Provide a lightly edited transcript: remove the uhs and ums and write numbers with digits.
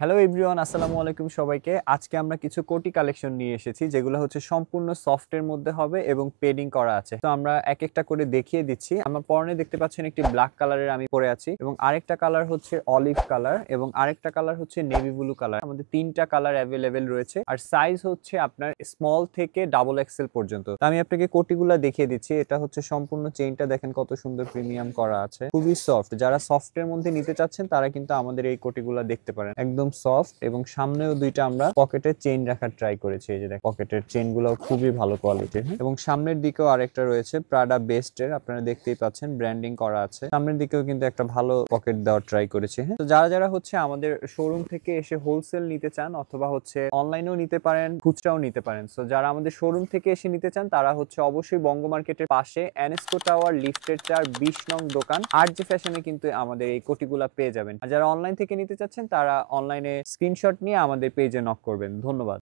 Hello everyone, আসসালামু আলাইকুম সবাইকে। আজকে আমরা কিছু কোটি কালেকশন নিয়ে এসেছি যেগুলো হচ্ছে সম্পূর্ণ সফটের মধ্যে হবে এবং পেডিং করা আছে। তো আমরা এক-একটা করে দেখিয়ে দিচ্ছি। আমার পরনে দেখতে পাচ্ছেন একটি ব্ল্যাক কালারের আমি পরে আছি এবং আরেকটা কালার হচ্ছে অলিভ কালার এবং আরেকটা কালার হচ্ছে নেভি ব্লু কালার। আমাদের ৩ টা কালার এভেইলেবল রয়েছে। আর সাইজ হচ্ছে আপনার স্মল থেকে ডাবল এক্সেল পর্যন্ত। তো আমি আপনাকে কোটিগুলা দেখিয়ে দিচ্ছি। এটা হচ্ছে সম্পূর্ণ চেইনটা দেখেন কত সুন্দর প্রিমিয়াম করা আছে। খুবই সফট। যারা সফটের মধ্যে নিতে চাচ্ছেন তারা কিন্তু আমাদের এই কোটিগুলা দেখতে পারেন। একদম সফট এবং সামনেও দুইটা আমরা পকেটের চেইন রাখার ট্রাই করেছি। এই যে দেখেন পকেটের চেইন গুলো খুবই ভালো কোয়ালিটির এবং সামনের দিকেও আরেকটা রয়েছে প্রাডা বেস্টের, আপনারা দেখতেই পাচ্ছেন ব্র্যান্ডিং করা আছে। সামনের দিকেও কিন্তু একটা ভালো পকেট দেওয়ার ট্রাই করেছি। হ্যাঁ, তো যারা যারা হচ্ছে আমাদের শোরুম থেকে এসে হোলসেল নিতে চান অথবা হচ্ছে অনলাইনেও নিতে পারেন, খুচরাও নিতে পারেন। সো যারা আমাদের শোরুম থেকে এসে নিতে চান তারা হচ্ছে অবশ্যই বঙ্গ মার্কেটের পাশে এনএসকো টাওয়ার লিফটের ৪ ২০ নং দোকান আরজে ফ্যাশনে কিন্তু আমাদের এই কোটিগুলা পেয়ে যাবেন। আর যারা অনলাইন থেকে নিতে চাচ্ছেন তারা অনলাইনে স্ক্রিনশট নিয়ে আমাদের পেজে নক করবেন। ধন্যবাদ।